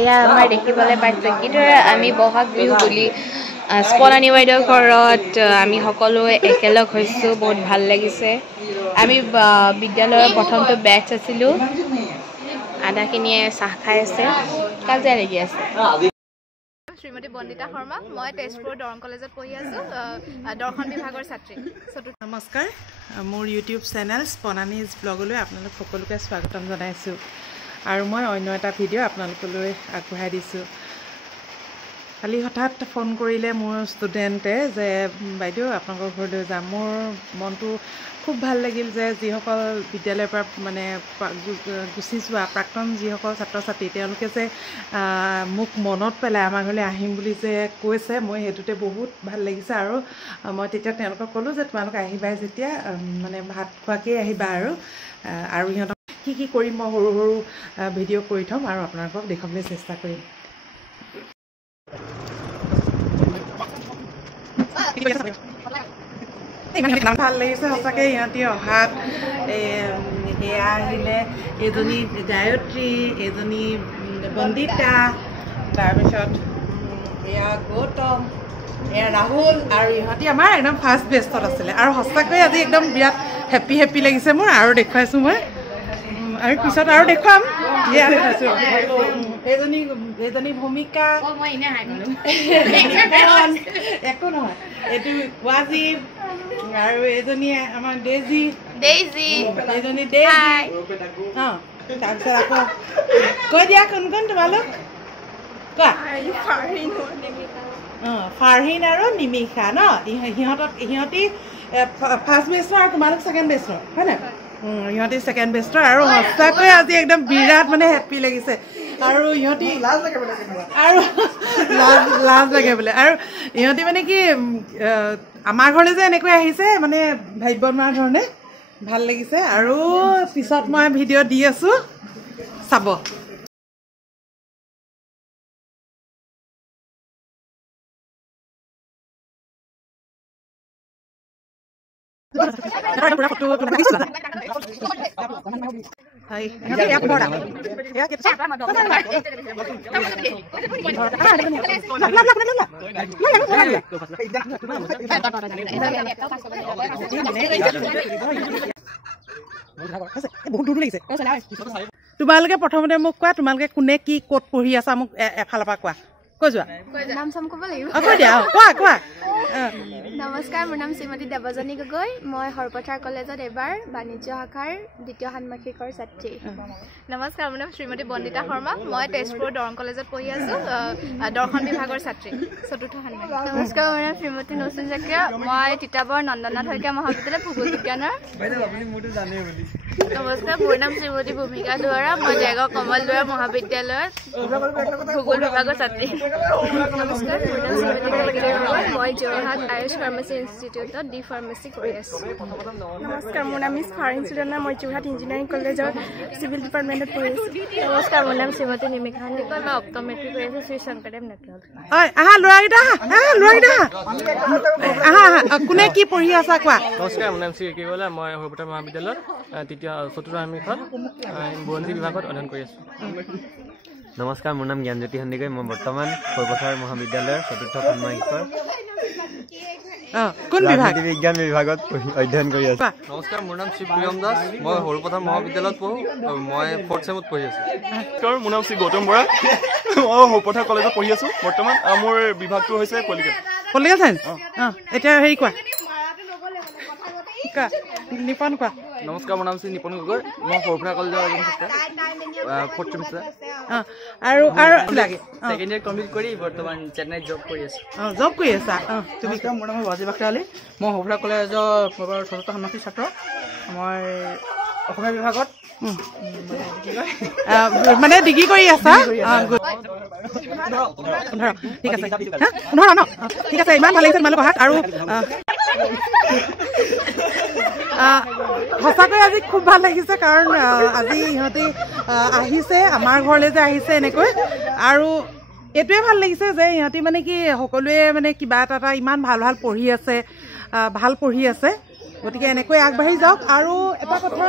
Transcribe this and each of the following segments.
এয়া আমাৰ দেখিবলৈ পাইছোঁ কিদৰে আমি বহাগ বিহু বুলি স্পনানী বাইদেউৰ ঘৰত আমি সকলোৱে একেলগ হৈছোঁ বহুত ভাল লাগিছে আমি বিদ্যালয়ৰ প্ৰথমটো বেটছ আছিলোঁ আধাখিনিয়ে চাহ খাই আছে কাজিয়া লাগি আছে শ্ৰীমতী বন্দিতা শৰ্মা মই তেজপুৰ দৰং কলেজত পঢ়ি আছোঁ দৰ্শন বিভাগৰ ছাত্ৰী নমস্কাৰ মোৰ ইউটিউব চেনেল স্পনানীজ ব্লগলৈ আপোনালোক সকলোকে স্বাগতম জনাইছোঁ আৰু মই অন্য এটা ভিডিঅ' আপোনালোকলৈ আগবঢ়াই দিছোঁ কালি হঠাৎ ফোন কৰিলে মোৰ ষ্টুডেণ্টে যে বাইদেউ আপোনালোকৰ ঘৰলৈ যাম মোৰ মনটো খুব ভাল লাগিল যে যিসকল বিদ্যালয়ৰ পৰা মানে গুচি যোৱা প্ৰাক্তন যিসকল ছাত্ৰ ছাত্ৰী তেওঁলোকে যে মোক মনত পেলাই আমাৰ ঘৰলৈ আহিম বুলি যে কৈছে মই সেইটোতে বহুত ভাল লাগিছে আৰু মই তেতিয়া তেওঁলোকক ক'লোঁ যে তোমালোকে আহিবাই যেতিয়া মানে ভাত খোৱাকেই আহিবা আৰু সিহঁতক কি কৰিম মই সৰু সৰু ভিডিঅ' কৰি থ'ম আৰু আপোনালোকক দেখুৱাবলৈ চেষ্টা কৰিম ভাল লাগিছে সঁচাকৈ ইহঁতি অহাত এয়া আহিলে এজনী গায়ত্ৰী এজনী বন্দিতা তাৰপিছত এয়া গৌতম এয়া ৰাহুল আৰু ইহঁতি আমাৰ একদম ফাৰ্ষ্ট বেষ্টত আছিলে আৰু সঁচাকৈ আজি একদম বিৰাট হেপী লাগিছে মোৰ আৰু দেখুৱাইছোঁ মই আৰু পিছত আৰু দেখুৱাম এয়া দেখুৱাইছোঁ এইজনী ভূমিকা একো নহয় এইটো ৱাজিব আৰু এইজনী আমাৰ ডেইজি এইজনী ডেইজি অঁ তাৰপিছত আকৌ কৈ দিয়া কোন তোমালোক কোৱা অঁ ফাৰহিন আৰু নিমিষা ন সিহঁতি ফাৰ্ষ্ট বেষ্টৰ আৰু তোমালোক ছেকেণ্ড বেষ্টৰ হয় নাই ইহঁতি ছেকেণ্ড বেষ্টৰ আৰু সঁচাকৈ আজি একদম বিৰাট মানে হেপী লাগিছে আৰু ইহঁতি আৰু লাজ লাগে বোলে আৰু ইহঁতি মানে কি আমাৰ ঘৰলৈ যে এনেকৈ আহিছে মানে ভাবিব নোৱাৰা ধৰণে ভাল লাগিছে আৰু পিছত মই ভিডিঅ' দি আছোঁ চাব তোমালোকে প্ৰথমতে মোক কোৱা তোমালোকে কোনে কি ক'ত পঢ়ি আছা মোক এফালৰ পৰা কোৱা কৈ যোৱা নাম চাম ক'ব লাগিব কৈ দিয়া কোৱা নমস্কাৰ মোৰ নাম শ্ৰীমতী দেৱজনী গগৈ মই হৰপথাৰ কলেজত এবাৰ বাণিজ্য শাখাৰ দ্বিতীয় ষান্মাসিকৰ ছাত্ৰী নমস্কাৰ মোৰ নাম শ্ৰীমতী বন্দিতা শৰ্মা মই তেজপুৰ দৰং কলেজত পঢ়ি আছোঁ দৰ্শন বিভাগৰ ছাত্ৰী চতুৰ্থ ষান্মাসিক নমস্কাৰ মোৰ নাম শ্ৰীমতী নচুন চক্ৰীয়া মই তিতাবৰ নন্দনাথ শইকীয়া মহাবিদ্যালয় ভূগোল বিজ্ঞানৰ নমস্কাৰ মোৰ নাম শ্ৰীমতী ভূমিকা দুৱৰা মই দেৰগাঁও কমল দুৱৰা মহাবিদ্যালয়ত ভূগোল বিভাগৰ ছাত্ৰী নমস্কাৰ মোৰ নাম শ্ৰীমতী মই যোৰহাট আয়ুষ ফাৰ্মাচী ইনষ্টিটিউটত ডি ফাৰ্মাচী কৰি আছোঁ নমস্কাৰ মোৰ নাম মিছ ফাৰিন চুডানা মই যোৰহাট ইঞ্জিনিয়াৰিং কলেজৰ চিভিল ডিপাৰ্টমেণ্টত পঢ়ি আছোঁ নমস্কাৰ মোৰ নাম শ্ৰীমতী নিমিকা সন্দিকৈ মই অপ্ট'মেট্ৰি কৰি আছোঁ শ্ৰী শংকৰদেৱ নেটৱৰ্ক কোনে কি পঢ়ি আছা কোৱা নমস্কাৰ মোৰ নাম শ্ৰী কিবলা মই হৰপথাৰ মহাবিদ্যালয়ত চতুৰ্থ ষান্মাসিকত বুৰঞ্জী বিভাগত অধ্যয়ন কৰি আছোঁ নমস্কাৰ মোৰ নাম জ্ঞানজ্যোতি সন্দিকৈ মই বৰ্তমান হৰপথাৰ মহাবিদ্যালয়ৰ চতুৰ্থ ষান্মাসিকৰ কোন বিভাগ বিজ্ঞান বিভাগত অধ্যয়ন কৰি আছোঁ নমস্কাৰ মোৰ নাম শ্ৰী প্ৰিয়ম দাস মই হৰপথাৰ মহাবিদ্যালয়ত পঢ়োঁ মই 4th চেমত পঢ়ি আছোঁ মোৰ নাম শ্ৰী গৌতম বৰা মই হৰপথাৰ কলেজত পঢ়ি আছোঁ বৰ্তমান মোৰ বিভাগটো হৈছে পলিটিকেল চায়েন্স এতিয়া হেৰি কোৱা নিপন কোৱা নমস্কাৰ মোৰ নাম শ্ৰী নিপন গগৈ মই হৰপথাৰ কলেজৰ এজন ছাত্ৰ 4th চেমিষ্টাৰ আৰু লাগে ছেকেণ্ড ইয়াৰ কমপ্লিট কৰি বৰ্তমান চেন্নাইত জব কৰি আছোঁ জব কৰি আছা তুমি মোৰ নাম ৱাজিব আখতাৰ মই হৰপথাৰ কলেজৰ চতুৰ্থ ষান্মাসিক ছাত্ৰ মই অসমীয়া বিভাগত মানে ডিগ্ৰী কৰি আছা ঠিক আছে ন ঠিক আছে ইমান ভাল লাগিছে তোমালোক অহাত আৰু সঁচাকৈ আজি খুব ভাল লাগিছে কাৰণ আজি ইহঁতি আহিছে আমাৰ ঘৰলৈ যে আহিছে এনেকৈ আৰু এইটোৱে ভাল লাগিছে যে ইহঁতি মানে কি সকলোৱে মানে কিবা এটা ইমান ভাল পঢ়ি আছে গতিকে এনেকৈ আগবাঢ়ি যাওক আৰু এটা কথা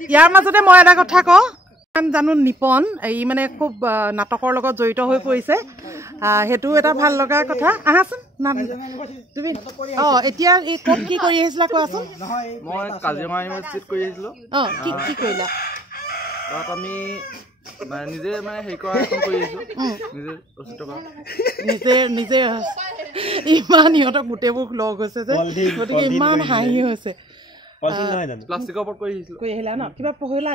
ইয়াৰ মাজতে মই এটা কথা কওঁ জানো নিপন এই মানে খুব নাটকৰ লগত জড়িত হৈ পৰিছে হেতু এটা ভাল লগা কথা আহাচোন নাম তুমি এতিয়া এই ক'ত কি কৰি আহিছিলা কোৱাচোন মই কাজিৰঙা ইউনিভাৰ্চিটিত কৰি আহিছিলোঁ কি কি কৰিলা তাত আমি নিজে মানে হেৰি কৰা এখন কৰি আহিছোঁ নিজে ৰচিত কৰা নিজে ইমান সিহঁতক গোটেইবোৰ লগ হৈছে যে গতিকে ইমান হাঁহি হৈছে প্লাষ্টিকৰ ওপৰত কৰি আহিছিলোঁ কৰি আহিলা ন কিবা পঢ়িলা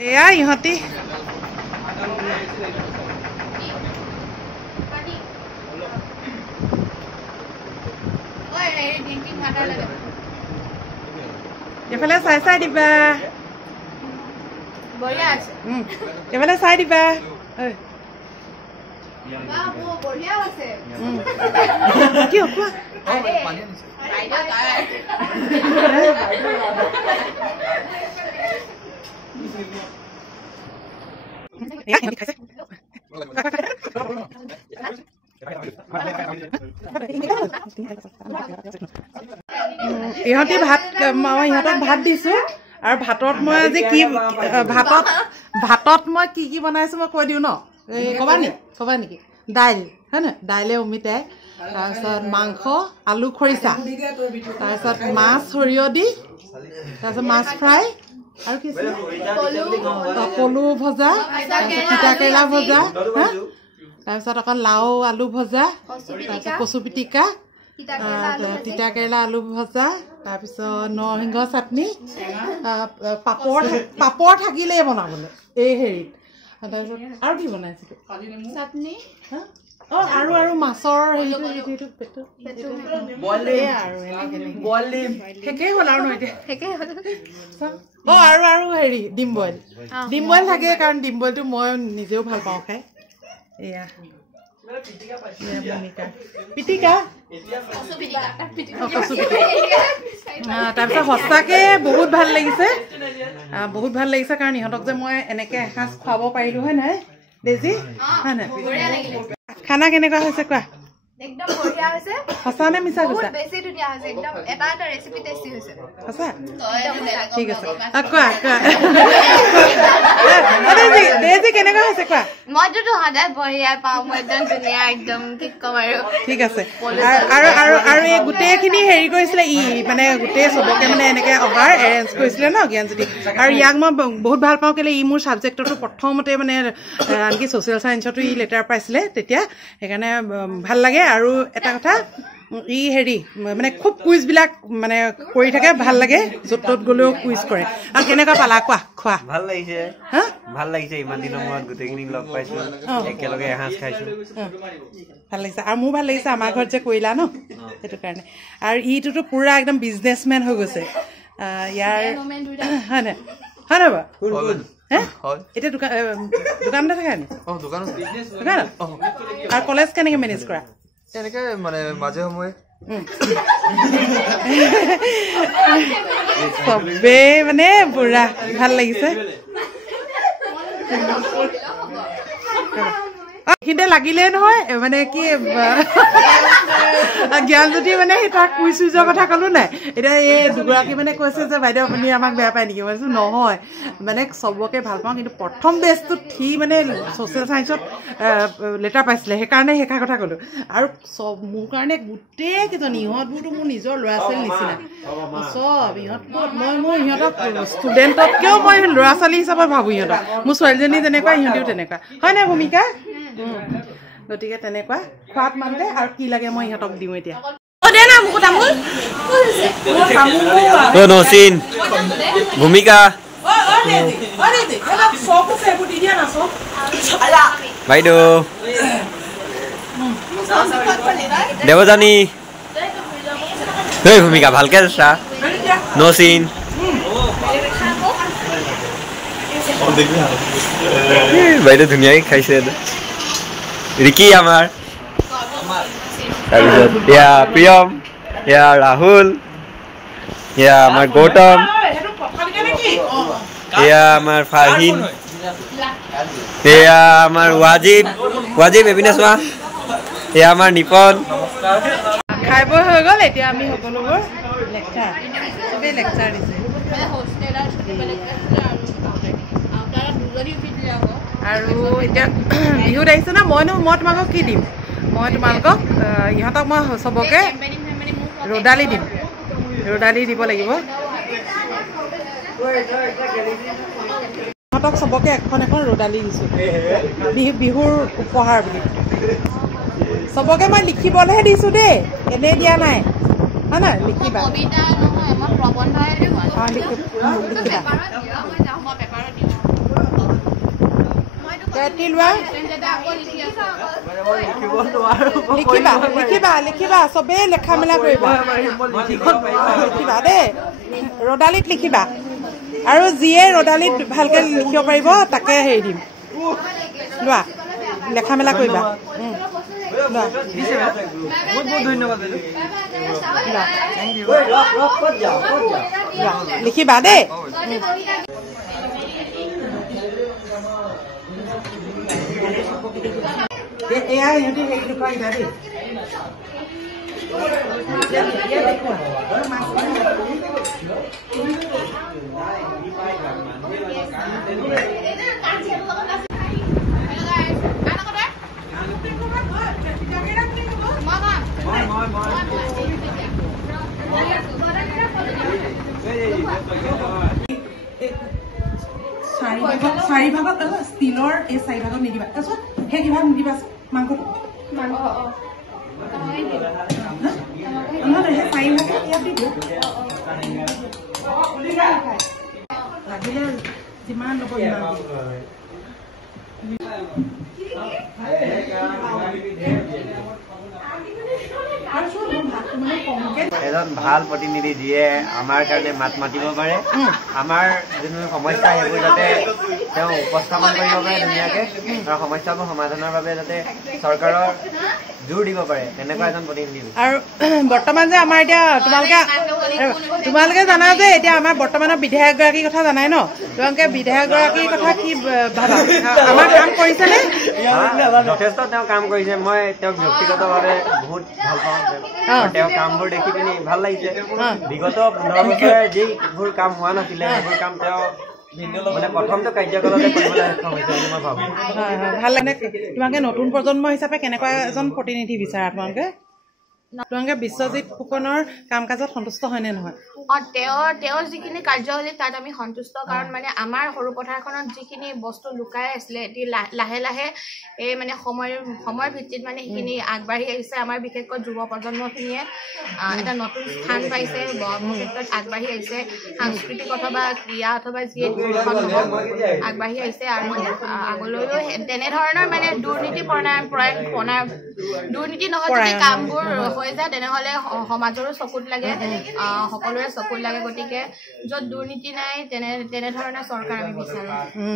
এয়া ইহঁতি এফালে চাই দিবা এফালে চাই দিবা কি কোৱা ইহঁতি ভাত মই ইহঁতক ভাত দিছো আৰু ভাতত মই আজি কি ভাতত মই কি কি বনাইছো মই কৈ দিওঁ ন ক'বা নেকি দাইল হয় নহয় দাইলে অমিতাই তাৰপিছত মাংস আলু খৰিচা তাৰপিছত মাছ সৰিয়হ দি তাৰপিছত মাছ ফ্ৰাই আৰু কি পলু ভজা তিতা কেৰেলা ভজা তাৰপিছত আকৌ লাও আলু ভজা তাৰপিছত কচু পিটিকা তিতা কেৰেলা আলু ভজা তাৰপিছত নৰসিংহ চাটনি পাপৰ থাকিলেই বনাবলৈ এই হেৰিত তাৰপিছত আৰু কি বনাইছিলো চাটনি আৰু মাছৰ হেৰিটো শেষেই হ'ল আৰু আৰু হেৰি ডিম বইল থাকে কাৰণ ডিম বইলটো মই নিজেও ভাল পাওঁ খাই এয়া পিটিকা তাৰপিছত সঁচাকে বহুত ভাল লাগিছে কাৰণ ইহঁতক যে মই এনেকে এসাঁজ খুৱাব পাৰিলো হয় নাই দেজি হয় নাই খানা কেনেকুৱা হৈছে কোৱা একদম বঢ়িয়া হৈছে সঁচা নে মিছা কৈছা বহুত বেছি ধুনীয়া হৈছে একদম এটা ৰেচিপি টেষ্টি হৈছে সঁচা ঠিক আছে কোৱা দেজি কেনেকুৱা হৈছে কোৱা মইতো সদায় বঢ়িয়া পাওঁ মই একদম ধুনীয়া একদম কি ক'ম আৰু ঠিক আছে আৰু এই গোটেইখিনি হেৰি কৰিছিলে মানে গোটেই চবকে মানে এনেকে অহাৰ এৰেঞ্জ কৰিছিলে ন জ্ঞানজ্যোতি আৰু ইয়াক মই বহুত ভাল পাওঁ কেলে মোৰ ছাবজেক্টতো প্ৰথমতে মানে আনকি ছ'চিয়েল ছায়েন্সতো লেটাৰ পাইছিলে তেতিয়া সেইকাৰণে ভাল লাগে আৰু এটা কথা হেৰি মানে খুব কুইজবিলাক মানে কৰি থাকে ভাল লাগে য'ত ত'ত গ'লেও কুইজ কৰে আৰু কেনেকুৱা পালা খোৱা ভাল লাগিছে ইমান দিনৰ মূৰত গোটেইখিনি লগ পাইছো একেলগে এসাঁজ খাইছো ভাল লাগিছে আৰু মোৰ ভাল লাগিছে আমাৰ ঘৰত যে কৰিলা ন সেইটো কাৰণে আৰু ইটোতো পুৰা একদম বিজনেছমেন হৈ গৈছে ইয়াৰ হয় নাই বাৰু এতিয়া দোকানতে থাকে নি দোকান আৰু কলেজ কেনেকে মেনেজ কৰা এনেকে মানে মাজে সময়ে চবেই মানে পুৰা ভাল লাগিছে এইখিনিতে লাগিলে নহয় মানে কি জ্ঞানজ্যোতি মানে তাক কুইজ চুইজৰ কথা ক'লো নাই এতিয়া এই দুগৰাকী মানে কৈছে যে বাইদেউ আপুনি আমাক বেয়া পায় নেকি মই কৈছোঁ নহয় মানে চবকে ভাল পাওঁ কিন্তু প্ৰথম বেষ্টটোত সি মানে ছ'চিয়েল ছায়েন্সত লেটাৰ পাইছিলে সেইকাৰণে সেইষাৰ কথা ক'লোঁ আৰু চব মোৰ কাৰণে গোটেইকেইজনী ইহঁতবোৰতো মোৰ নিজৰ ল'ৰা ছোৱালীৰ নিচিনা চব ইহঁত মই ইহঁতক ষ্টুডেণ্টতকৈও মই ল'ৰা ছোৱালী হিচাপত ভাবোঁ ইহঁতক মোৰ ছোৱালীজনী যেনেকুৱা ইহঁতিও তেনেকুৱা হয় নাই ভূমিকা গতিকে তেনেকুৱা খোৱাত মানতে আৰু কি লাগে মই ইহঁতক দিওঁ এতিয়া নচিন ভূমিকা বাইদেউ দেৱজানী ভূমিকা ভালকে আছা নচিন বাইদেউ ধুনীয়াকে খাইছে ৰিকি আমাৰ তাৰপিছত এয়া প্ৰিয়ম এয়া ৰাহুল এয়া আমাৰ গৌতম এয়া আমাৰ ফাৰহিন এয়া আমাৰ ৱাজিব এপিনে চোৱা এয়া আমাৰ নিপন খাই বৈ হৈ গ'ল এতিয়া আমি সকলোবোৰ লেকচাৰ চবেই লেকচাৰ দিছে আৰু এতিয়া বিহুত আহিছে না মই তোমালোকক কি দিম মই তোমালোকক ইহঁতক মই চবকে ৰ'দালি দিম ৰ'দালি দিব লাগিব ইহঁতক চবকে এখন ৰ'দালি দিছোঁ বিহুৰ উপহাৰ বুলি চবকে মই লিখিবলৈহে দিছোঁ দেই এনেই দিয়া নাই হয় নহয় লিখিবা লিখিবা চবেই লেখা মেলা কৰিবা লিখিবা দেই ৰ'দালিত লিখিবা আৰু যিয়ে ৰ'দালিত ভালকৈ লিখিব পাৰিব তাকে হেৰি দিম লোৱা লেখা মেলা কৰিবা লিখিবা দেই এয়া ইহঁতি হেৰি দেখুৱাইবা দেই চাৰি ভাগত ষ্টীলৰ এই চাৰি ভাগত নিদিবা তাৰপিছত সেই কিবা নিদিবা মাংসটো চাৰি ভাগে ইয়াত দি দিওঁ লাগিলে যিমান ল'ব ইমান এজন ভাল প্ৰতিনিধি যিয়ে আমাৰ কাৰণে মাত মাতিব পাৰে আমাৰ যোনবোৰ সমস্যা সেইবোৰ যাতে তেওঁ উপস্থাপন কৰিব পাৰে ধুনীয়াকৈ আৰু সমস্যাবোৰ সমাধানৰ বাবে যাতে চৰকাৰৰ জোৰ দিব পাৰে তেনেকুৱা এজন প্ৰতিনিধি আৰু বৰ্তমান যে আমাৰ এতিয়া তোমালোকে জানা যে এতিয়া আমাৰ বৰ্তমানৰ বিধায়কগৰাকীৰ কথা জানাই ন তোমালোকে বিধায়কগৰাকীৰ কথা কি ভাবা আমাৰ কাম কৰিছেনে যথেষ্ট তেওঁ কাম কৰিছে মই তেওঁক ব্যক্তিগতভাৱে বহুত ভাল পাওঁ তেওঁৰ কামবোৰ দেখি পিনি ভাল লাগিছে বিগত 15 বছৰে যিবোৰ কাম হোৱা নাছিলে সেইবোৰ কাম তেওঁ মানে প্ৰথমটো কাৰ্যকালতে কৰিবলৈ সক্ষম হৈছে বুলি মই ভাবোঁ ভাল লাগে তোমালোকে নতুন প্ৰজন্ম হিচাপে কেনেকুৱা এজন প্ৰতিনিধি বিচাৰা তোমালোকে বিশ্বজিৎ ফুকনৰ কাম কাজত সন্তুষ্ট হয়নে নহয় তেওঁৰ যিখিনি কাৰ্যসূচী তাত আমি সন্তুষ্ট কাৰণ মানে আমাৰ সৰু পথাৰখনত যিখিনি বস্তু লুকাই আছিলে লাহে লাহে এই মানে সময়ৰ ভিত্তিত মানে সেইখিনি আগবাঢ়ি আহিছে আমাৰ বিশেষকৈ যুৱ প্ৰজন্মখিনিয়ে এটা নতুন স্থান পাইছে ক্ষেত্ৰত আগবাঢ়ি আহিছে সাংস্কৃতিক অথবা ক্ৰীড়া অথবা যিয়ে আগবাঢ়ি আহিছে আৰু আগলৈও তেনেধৰণৰ মানে দুৰ্নীতি নহয় যদি কামবোৰ হৈ যায় তেনেহ'লে সমাজৰো চকুত লাগে সকলোৰে চকুত লাগে গতিকে য'ত দুৰ্নীতি নাই তেনেধৰণৰ চৰকাৰ আমি বিচাৰোঁ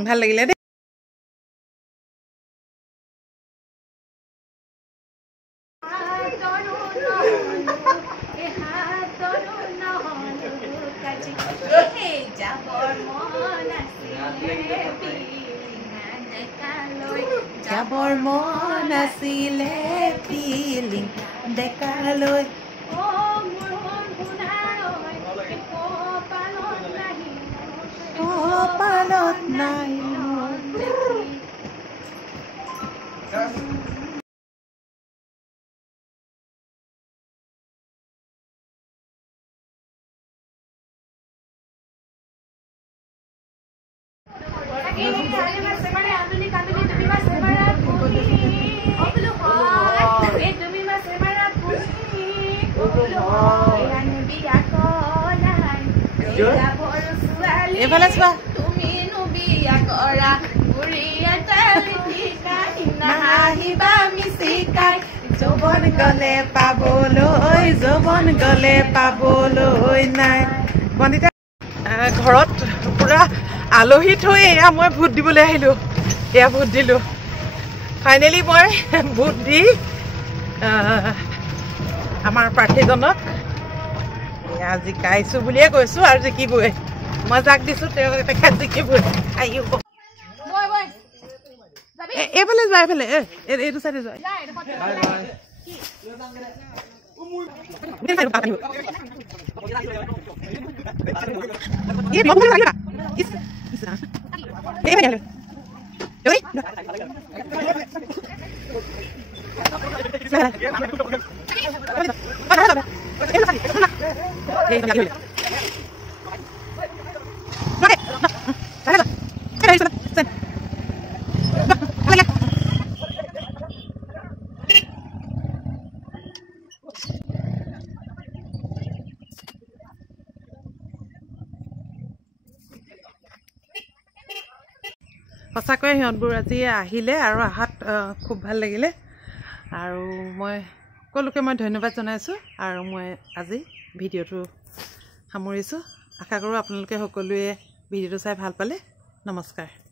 ভাল লাগিলে দেই যাবৰ মন আছিলে ফিলিং দেখালৈ পালত নাই এইফালে চোৱা যৌৱন গলে পাবলৈ নাই বন্দিতা ঘৰত পুৰা আলহী থৈ এয়া মই ভোট দিবলৈ আহিলোঁ এয়া ভোট দিলোঁ ফাইনেলি মই ভোট দি আমাৰ প্ৰাৰ্থীজনক এয়া জিকাইছোঁ বুলিয়ে কৈছোঁ আৰু জিকিবই মই যাক দিছোঁ তেখেত জিকিবই আহিব এইফালে যোৱা এইফালে এইটো চাইডে যোৱা সঁচাকৈ সিহঁতবোৰ আজি আহিলে আৰু আহাত খুব ভাল লাগিলে আৰু মই সকলোকে মই ধন্যবাদ জনাইছোঁ আৰু মই আজি ভিডিঅ'টো সামৰিছোঁ আশা কৰোঁ আপোনালোকে সকলোৱে ভিডিঅ'টো চাই ভাল পালে নমস্কাৰ